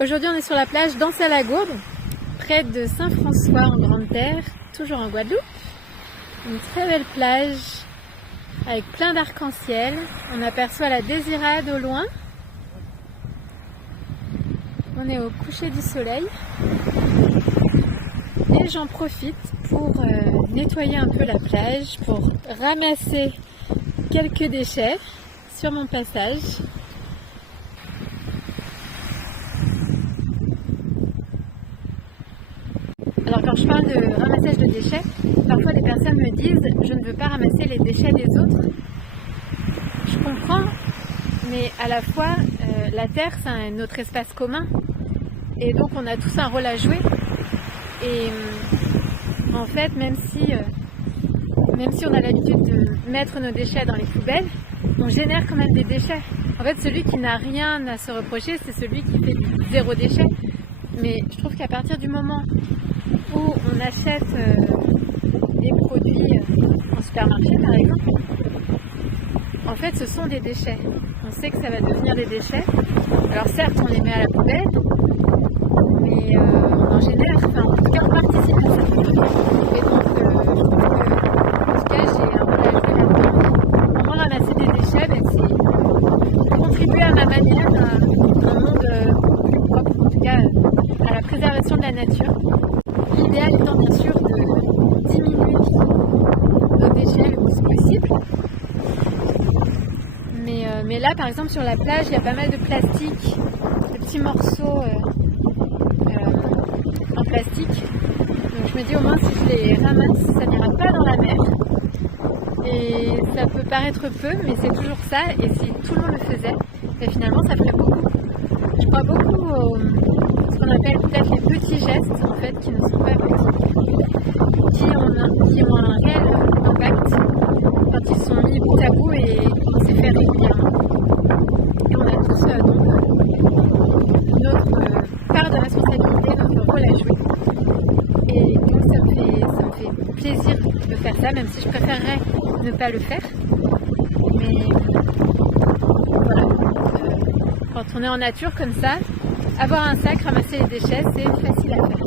Aujourd'hui on est sur la plage d'Anse-à-la-Gourde, près de Saint-François en Grande-Terre, toujours en Guadeloupe. Une très belle plage avec plein d'arc-en-ciel. On aperçoit la Désirade au loin. On est au coucher du soleil. Et j'en profite pour nettoyer un peu la plage, pour ramasser quelques déchets sur mon passage. Alors quand je parle de ramassage de déchets, parfois des personnes me disent « je ne veux pas ramasser les déchets des autres ». Je comprends, mais à la fois la Terre c'est notre espace commun et donc on a tous un rôle à jouer. Et en fait, même si on a l'habitude de mettre nos déchets dans les poubelles, on génère quand même des déchets. En fait, celui qui n'a rien à se reprocher, c'est celui qui fait zéro déchet. Mais je trouve qu'à partir du moment où on achète des produits en supermarché par exemple, en fait ce sont des déchets. On sait que ça va devenir des déchets. Alors certes on les met à la poubelle, mais on en génère, enfin en tout cas on participe à ça. Et donc je trouve que en tout cas j'ai un rôle à jouer là-dedans. Vraiment ramasser des déchets, c'est contribuer à ma manière à un monde plus propre, en tout cas à la préservation de la nature. L'idéal étant bien sûr de diminuer nos déchets le plus possible. Mais là par exemple sur la plage il y a pas mal de plastique, de petits morceaux en plastique. Donc je me dis au moins si je les ramasse ça n'ira pas dans la mer. Et ça peut paraître peu mais c'est toujours ça, et si tout le monde le faisait, et finalement ça ferait beaucoup. Je crois beaucoup ce qu'on appelle peut-être les petits gestes en fait qui ne sont pas petits, qui ont un réel impact quand ils sont mis bout à bout et qu'on s'est fait régulièrement. Et on a tous donc notre part de responsabilité, notre rôle à jouer. Et donc ça me fait plaisir de faire ça, même si je préférerais ne pas le faire. Mais voilà, quand on est en nature comme ça, avoir un sac, ramasser les déchets, c'est facile à faire.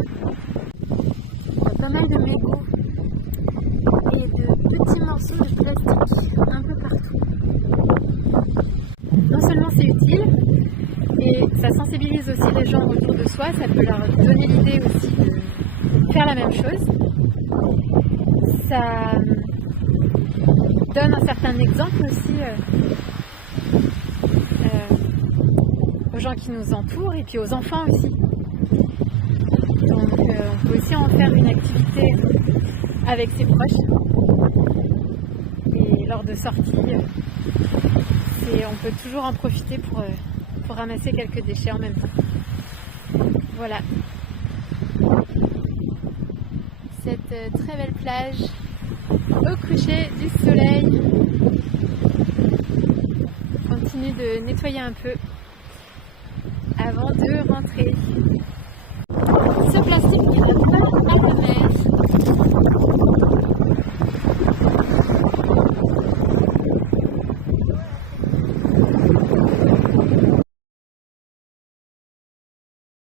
Il y a pas mal de mégots et de petits morceaux de plastique un peu partout. Non seulement c'est utile, et ça sensibilise aussi les gens autour de soi, ça peut leur donner l'idée aussi de faire la même chose. Ça donne un certain exemple aussi aux gens qui nous entourent et puis aux enfants aussi. Donc on peut aussi en faire une activité avec ses proches. Et lors de sorties, on peut toujours en profiter pour ramasser quelques déchets en même temps. Voilà. Cette très belle plage au coucher du soleil. On continue de nettoyer un peu avant de rentrer. Ce plastique, il n'y en a pas